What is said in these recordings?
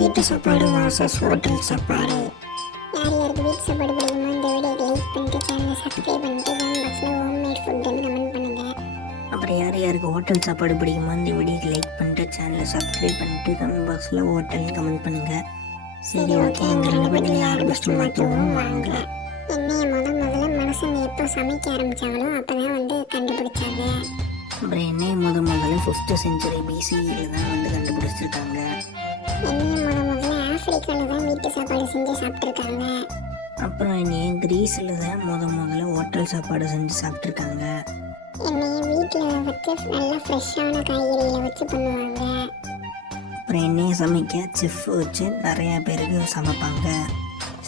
வீட்டு சாப்பாடு versus hotel சாப்பாடு. யார் யாருக்கு வீட்டு சாப்பாடு பிடிக்குமோ இந்த வீடியோக்கு லைக் பண்ணிட்டு சேனலை சப்ஸ்கிரைப் பண்ணிட்டு கமெண்ட் பாக்ஸில் ஹோம்மேட் ஃபுட்டுன்னு கமெண்ட் பண்ணுங்கள். அப்புறம் யார் யாருக்கு ஹோட்டல் சாப்பாடு பிடிக்குமோ இந்த வீடியோக்கு லைக் பண்ணிட்டு சேனலை சப்ஸ்கிரைப் பண்ணிட்டு கமெண்ட் பாக்ஸில் ஹோட்டல்னு கமெண்ட் பண்ணுங்கள். சரி ஓகே, எங்கள் ரெண்டு பேரில் யார் பெஸ்ட்டு மாற்றுவோம் வாங்க. என்னைய முதல்ல மனுஷங்க எப்போ சமைக்க ஆரம்பித்தாங்களோ அப்போ தான் கண்டுபிடிச்சாங்க. அப்புறம் என்னைய முதல்ல 5th century BCEல தான் கண்டுபிடிச்சிருக்காங்க. என்னைய முதல்ல ஆப்பிரிக்காவில் தான் வீட்டு சாப்பாடு செஞ்சு சாப்பிட்ருக்காங்க. அப்புறம் என்னைய கிரீஸில் தான் முதல்ல ஹோட்டல் சாப்பாடு செஞ்சு சாப்பிட்ருக்காங்க. என்னைய வீட்டில் வச்சு நல்லா ஃப்ரெஷ்ஷான காய்கறிகளை வச்சு பண்ணுவாங்க. அப்புறம் என்னைய சமைக்க செஃப் வச்சு நிறையா பேருக்கு சமைப்பாங்க.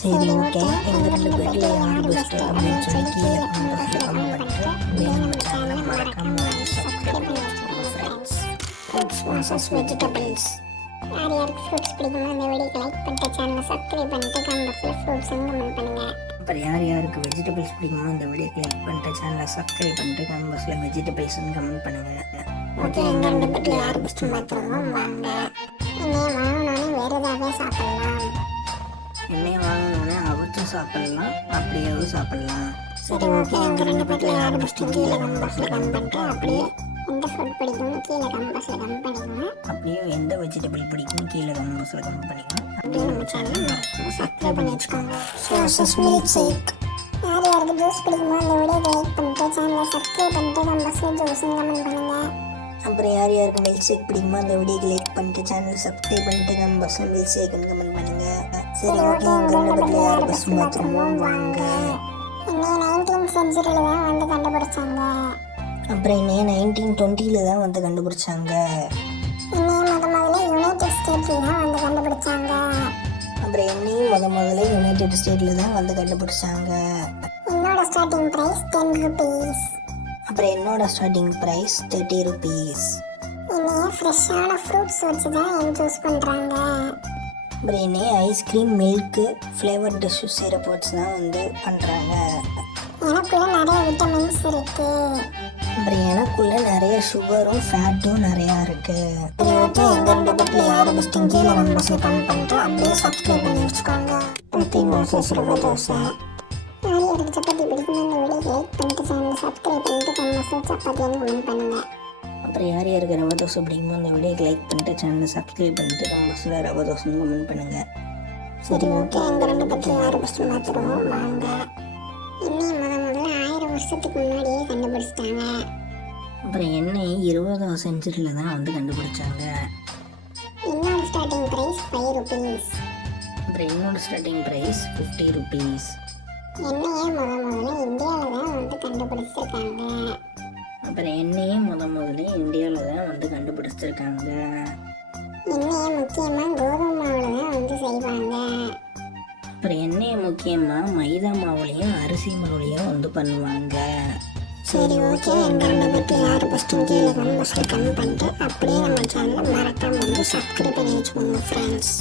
சரி ஓகே, எங்கள் ரெண்டு பேரில் யார் பெஸ்ட்டு அப்படின்னு சொல்லி கீழே கமெண்ட் பண்ணிட்டு அப்படியே நம்ம சேனலை மறக்காம சப்ஸ்கிரைப் பண்ணி வச்சுக்கோங்க ஃப்ரெண்ட்ஸ். Fruits versus vegetables. யார் யாருக்கு ஃப்ரூட்ஸ் பிடிக்குமோ இந்த வீடியோக்கு லைக் பண்ணிட்டு சேனலை சப்ஸ்கிரைப் பண்ணிட்டு கமெண்ட் பாக்ஸில் ஃப்ரூட்ஸ்ன்னு கமெண்ட் பண்ணுங்கள். அப்புறம் யார் யாருக்கு வெஜிடபிள்ஸ் பிடிக்குமோ இந்த வீடியோக்கு லைக் பண்ணிட்டு சேனலை சப்ஸ்கிரைப் பண்ணிட்டு கமெண்ட் பாக்ஸில் வெஜிடபிள்ஸ்ன்னு கமெண்ட் பண்ணுங்கள். ஓகே, எங்கள் ரெண்டு பேரில் யார் பெஸ்ட்டு மாற்றுவோம் வாங்க. என்னைய வாங்கினோன்னே வேறு ஏதாவது சாப்பிட்லாம். என்னைய வாங்கினோடனே அவற்றும் சாப்பிட்லாம், அப்படியாவும் சாப்பிட்லாம். சரி ஓகே, எங்கள் ரெண்டு பேரில் யார் பெஸ்ட்டு கீழே கமெண்ட் பாக்ஸில் கமெண்ட் பண்ணிட்டு அப்படியே எந்த ஃபுட் பிடிக்கும்னு கீழே கமெண்ட் பாக்ஸில் கமெண்ட் பண்ணிக்கோங்க. அப்படியே எந்த வெஜிடபிள் பிடிக்கும் கீழே கமெண்ட் பாக்ஸில் கமெண்ட் பண்ணிக்கோங்க. அப்படியே நம்ம சேனலை சப்ஸ்கிரைப் பண்ணி வச்சுக்கோங்க. சோசஸ் மில்க் ஷேக். யார் யாருக்கு ஜூஸ் பிடிக்குமோ அந்த வீடியோக்கு லைக் பண்ணிட்டு சேனலை சப்ஸ்கிரைப் பண்ணிட்டு கமெண்ட் பாக்ஸில் ஜூஸ்ன்னு கமெண்ட் பண்ணுங்கள். அப்புறம் யார் யாருக்கு மில்க் ஷேக் பிடிக்குமோ அந்த வீடியோக்கு லைக் பண்ணிட்டு சேனல் சப்ஸ்கிரைப் பண்ணிட்டு கமெண்ட் பாக்ஸில் மில்க் ஷேக்னு கமெண்ட் பண்ணுங்கள். சரி ஓகே, எங்கள் ரெண்டு பேரில் யார் பெஸ்ட் மாற்றுவோம் வாங்க. என்னைய 19th centuryல தான் கண்டுபிடிச்சாங்க. அப்புறம் என்னைய 1920ல தான் கண்டுபிடிச்சாங்க. என்னைய முதல்ல யுனைடெட் ஸ்டேட்ஸ்ல தான் கண்டுபிடிச்சாங்க. அப்புறம் என்னையும் முதல்ல யுனைடெட் ஸ்டேட்ல தான் கண்டுபிடிச்சாங்க. என்னோட ஸ்டார்டிங் ப்ரைஸ் 10 rupees. அப்புறம் என்னோட ஸ்டார்டிங் ப்ரைஸ் 30 rupees. என்னைய ஃப்ரெஷ்ஷான ஃப்ரூட்ஸ் வச்சு தான் சூஸ் பண்ணுறாங்க. அப்புறம் என்னைய ஐஸ்கிரீம் மில்க்கு ஃப்ளேவர்டு சிரப் வச்சு தான் பண்ணுறாங்க. எனக்குள்ள நிறைய விட்டமின்ஸ் இருக்கு. அப்புறம் எனக்குள்ள நிறைய சுகரும் ஃபேட்டும் நிறையா இருக்கு. சரி ஓகே, எங்கள் ரெண்டு பேரில் யார் பெஸ்ட்டு கீழே நம்ம கமெண்ட் பண்ணிட்டு அப்படியே சப்ஸ்கிரைப் பண்ணி வச்சுக்கோங்க. சப்பாத்தி வாசஸ் ரவை தோசை. யார் யாருக்கு சப்பாத்தி பிடிக்குமோ இந்த வீடியோக்கு லைக் பண்ணிட்டு சேனலை சப்ஸ்கிரைப் பண்ணிட்டு கமெண்ட் சப்பாத்தின்னு கமெண்ட் பண்ணுங்கள். அப்புறம் யார் யாருக்கு ரவை தோசை பிடிக்குமோ அந்த வீடியோக்கு லைக் பண்ணிட்டு சேனலை சப்ஸ்கிரைப் பண்ணிட்டு கமெண்ட்ஸில் ரவை தோசைன்னு கமெண்ட் பண்ணுங்கள். சரி ஓகே, எங்கள் ரெண்டு பேரில் யார் பெஸ்ட்டு மாற்றுவோம் வாங்க. என்னைய முதல்ல 1000 வருஷத்துக்கு முன்னாடியே கண்டுபிடிச்சிட்டாங்க. அப்புறம் எண்ணெய் 20th centuryல தான் கண்டுபிடிச்சாங்க. என்னோட ஸ்டார்டிங் ப்ரைஸ் 5 rupees. அப்புறம் என்னோட ஸ்டார்டிங் ப்ரைஸ் 50 rupees. என்னையே முதல்ல இந்தியாவில் தான் கண்டுபிடிச்சிருக்காங்க. அப்புறம் எண்ணெயே முதல்ல இந்தியாவில் தான் கண்டுபிடிச்சிருக்காங்க. எண்ணெயை முக்கியமாக கோதுமை மாவில் தான் செய்வாங்க. அப்புறம் எண்ணெயை முக்கியமாக மைதா மாவுலையும் அரிசி மாவுலையும் பண்ணுவாங்க. சரி ஓகே, எங்கள் ரெண்டு பேரில் யார் பெஸ்ட்டு கீழே கமெண்ட் பண்ணிட்டு அப்படியே நம்ம சேனலை மறக்காம சப்ஸ்கிரைப் பண்ணி வச்சுக்கோங்க ஃப்ரெண்ட்ஸ்.